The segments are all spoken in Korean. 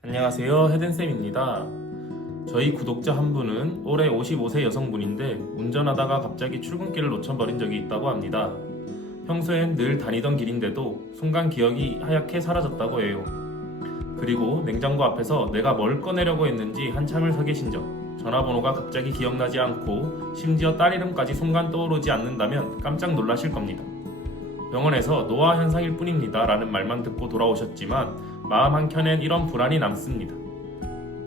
안녕하세요. 헤든쌤입니다. 저희 구독자 한 분은 올해 55세 여성분인데 운전하다가 갑자기 출근길을 놓쳐버린 적이 있다고 합니다. 평소엔 늘 다니던 길인데도 순간 기억이 하얗게 사라졌다고 해요. 그리고 냉장고 앞에서 내가 뭘 꺼내려고 했는지 한참을 서 계신 적, 전화번호가 갑자기 기억나지 않고 심지어 딸 이름까지 순간 떠오르지 않는다면 깜짝 놀라실 겁니다. 병원에서 노화 현상일 뿐입니다. 라는 말만 듣고 돌아오셨지만 마음 한켠엔 이런 불안이 남습니다.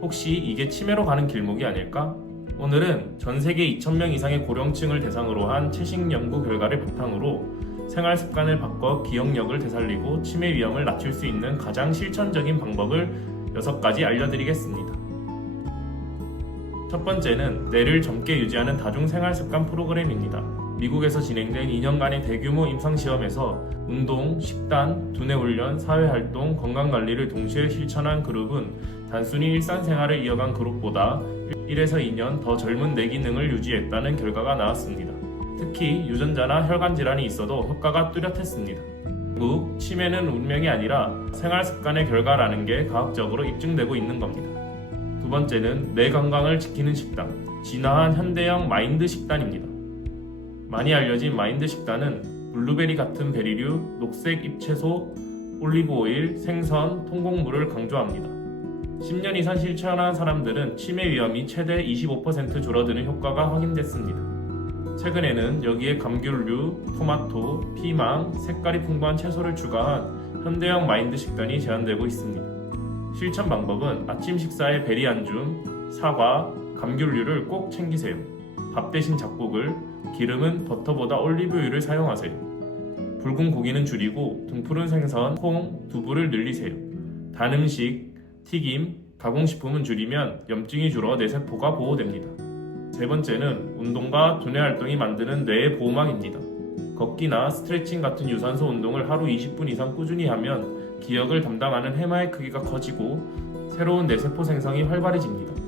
혹시 이게 치매로 가는 길목이 아닐까? 오늘은 전 세계 2,000명 이상의 고령층을 대상으로 한 최신 연구 결과를 바탕으로 생활 습관을 바꿔 기억력을 되살리고 치매 위험을 낮출 수 있는 가장 실천적인 방법을 6가지 알려드리겠습니다. 첫 번째는 뇌를 젊게 유지하는 다중 생활 습관 프로그램입니다. 미국에서 진행된 2년간의 대규모 임상시험에서 운동, 식단, 두뇌 훈련, 사회활동, 건강관리를 동시에 실천한 그룹은 단순히 일상생활을 이어간 그룹보다 1에서 2년 더 젊은 뇌 기능을 유지했다는 결과가 나왔습니다. 특히 유전자나 혈관 질환이 있어도 효과가 뚜렷했습니다. 결국 치매는 운명이 아니라 생활 습관의 결과라는 게 과학적으로 입증되고 있는 겁니다. 두 번째는 뇌 건강을 지키는 식단, 진화한 현대형 마인드 식단입니다. 많이 알려진 마인드 식단은 블루베리 같은 베리류, 녹색 잎채소, 올리브 오일, 생선, 통곡물을 강조합니다. 10년 이상 실천한 사람들은 치매 위험이 최대 25% 줄어드는 효과가 확인됐습니다. 최근에는 여기에 감귤류, 토마토, 피망, 색깔이 풍부한 채소를 추가한 현대형 마인드 식단이 제한되고 있습니다. 실천 방법은 아침 식사에 베리 한 줌, 사과, 감귤류를 꼭 챙기세요. 밥 대신 잡곡을, 기름은 버터보다 올리브유를 사용하세요. 붉은 고기는 줄이고 등푸른 생선, 콩, 두부를 늘리세요. 단 음식, 튀김, 가공식품은 줄이면 염증이 줄어 뇌세포가 보호됩니다. 세 번째는 운동과 두뇌 활동이 만드는 뇌의 보호막입니다. 걷기나 스트레칭 같은 유산소 운동을 하루 20분 이상 꾸준히 하면 기억을 담당하는 해마의 크기가 커지고 새로운 뇌세포 생성이 활발해집니다.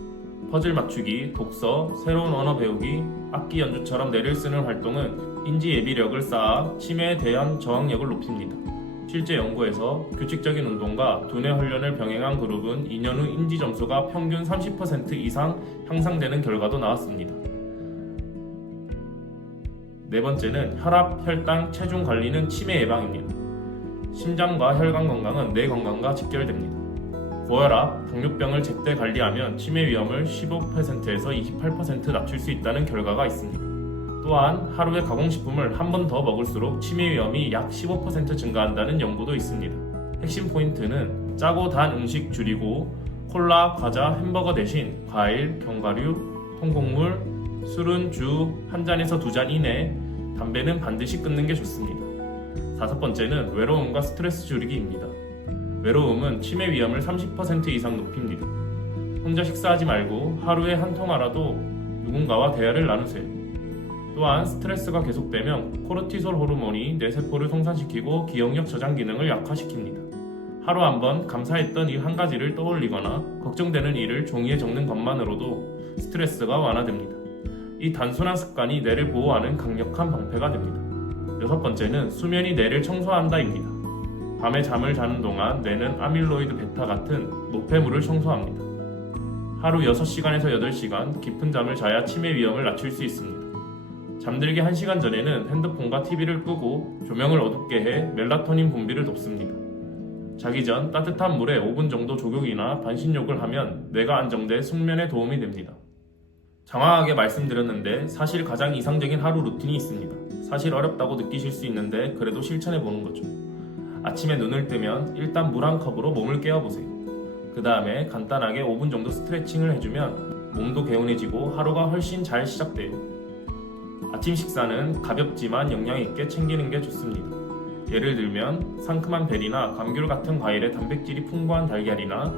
퍼즐 맞추기, 독서, 새로운 언어 배우기, 악기 연주처럼 뇌를 쓰는 활동은 인지 예비력을 쌓아 치매에 대한 저항력을 높입니다. 실제 연구에서 규칙적인 운동과 두뇌 훈련을 병행한 그룹은 2년 후 인지 점수가 평균 30% 이상 향상되는 결과도 나왔습니다. 네 번째는 혈압, 혈당, 체중 관리는 치매 예방입니다. 심장과 혈관 건강은 뇌 건강과 직결됩니다. 고혈압, 당뇨병을 제때 관리하면 치매 위험을 15%에서 28% 낮출 수 있다는 결과가 있습니다. 또한 하루에 가공식품을 한 번 더 먹을수록 치매 위험이 약 15% 증가한다는 연구도 있습니다. 핵심 포인트는 짜고 단 음식 줄이고 콜라, 과자, 햄버거 대신 과일, 견과류, 통곡물, 술은 주 한 잔에서 두 잔 이내, 담배는 반드시 끊는 게 좋습니다. 다섯 번째는 외로움과 스트레스 줄이기입니다. 외로움은 치매 위험을 30% 이상 높입니다. 혼자 식사하지 말고 하루에 한 통화라도 누군가와 대화를 나누세요. 또한 스트레스가 계속되면 코르티솔 호르몬이 뇌세포를 송산시키고 기억력 저장 기능을 약화시킵니다. 하루 한 번 감사했던 일 한 가지를 떠올리거나 걱정되는 일을 종이에 적는 것만으로도 스트레스가 완화됩니다. 이 단순한 습관이 뇌를 보호하는 강력한 방패가 됩니다. 여섯 번째는 수면이 뇌를 청소한다입니다. 밤에 잠을 자는 동안 뇌는 아밀로이드 베타 같은 노폐물을 청소합니다. 하루 6시간에서 8시간 깊은 잠을 자야 치매 위험을 낮출 수 있습니다. 잠들기 1시간 전에는 핸드폰과 TV를 끄고 조명을 어둡게 해 멜라토닌 분비를 돕습니다. 자기 전 따뜻한 물에 5분 정도 조격이나 반신욕을 하면 뇌가 안정돼 숙면에 도움이 됩니다. 장황하게 말씀드렸는데 사실 가장 이상적인 하루 루틴이 있습니다. 사실 어렵다고 느끼실 수 있는데 그래도 실천해 보는 거죠. 아침에 눈을 뜨면 일단 물 한 컵으로 몸을 깨워보세요. 그 다음에 간단하게 5분 정도 스트레칭을 해주면 몸도 개운해지고 하루가 훨씬 잘 시작돼요. 아침 식사는 가볍지만 영양 있게 챙기는 게 좋습니다. 예를 들면 상큼한 베리나 감귤 같은 과일에 단백질이 풍부한 달걀이나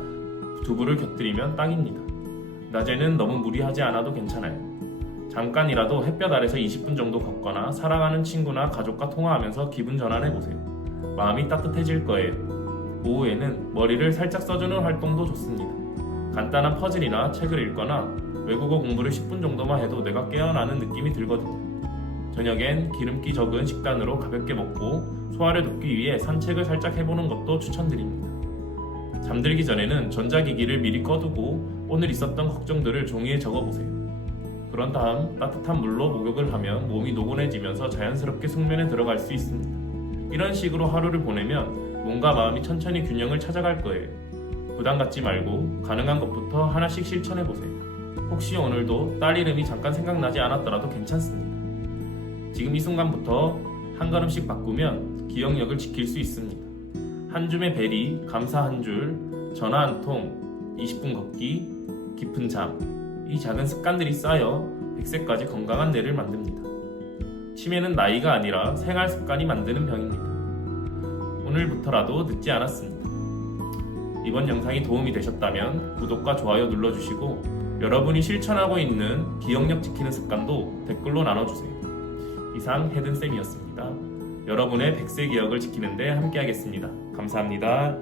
두부를 곁들이면 딱입니다. 낮에는 너무 무리하지 않아도 괜찮아요. 잠깐이라도 햇볕 아래서 20분 정도 걷거나 사랑하는 친구나 가족과 통화하면서 기분 전환해 보세요. 마음이 따뜻해질 거예요. 오후에는 머리를 살짝 써주는 활동도 좋습니다. 간단한 퍼즐이나 책을 읽거나 외국어 공부를 10분 정도만 해도 내가 깨어나는 느낌이 들거든요. 저녁엔 기름기 적은 식단으로 가볍게 먹고 소화를 돕기 위해 산책을 살짝 해보는 것도 추천드립니다. 잠들기 전에는 전자기기를 미리 꺼두고 오늘 있었던 걱정들을 종이에 적어보세요. 그런 다음 따뜻한 물로 목욕을 하면 몸이 노곤해지면서 자연스럽게 숙면에 들어갈 수 있습니다. 이런 식으로 하루를 보내면 몸과 마음이 천천히 균형을 찾아갈 거예요. 부담 갖지 말고 가능한 것부터 하나씩 실천해 보세요. 혹시 오늘도 딸 이름이 잠깐 생각나지 않았더라도 괜찮습니다. 지금 이 순간부터 한 걸음씩 바꾸면 기억력을 지킬 수 있습니다. 한 줌의 베리, 감사 한 줄, 전화 한 통, 20분 걷기, 깊은 잠. 이 작은 습관들이 쌓여 100세까지 건강한 뇌를 만듭니다. 치매는 나이가 아니라 생활 습관이 만드는 병입니다. 오늘부터라도 늦지 않았습니다. 이번 영상이 도움이 되셨다면 구독과 좋아요 눌러주시고 여러분이 실천하고 있는 기억력 지키는 습관도 댓글로 나눠주세요. 이상 헤든쌤이었습니다. 여러분의 100세 기억을 지키는데 함께하겠습니다. 감사합니다.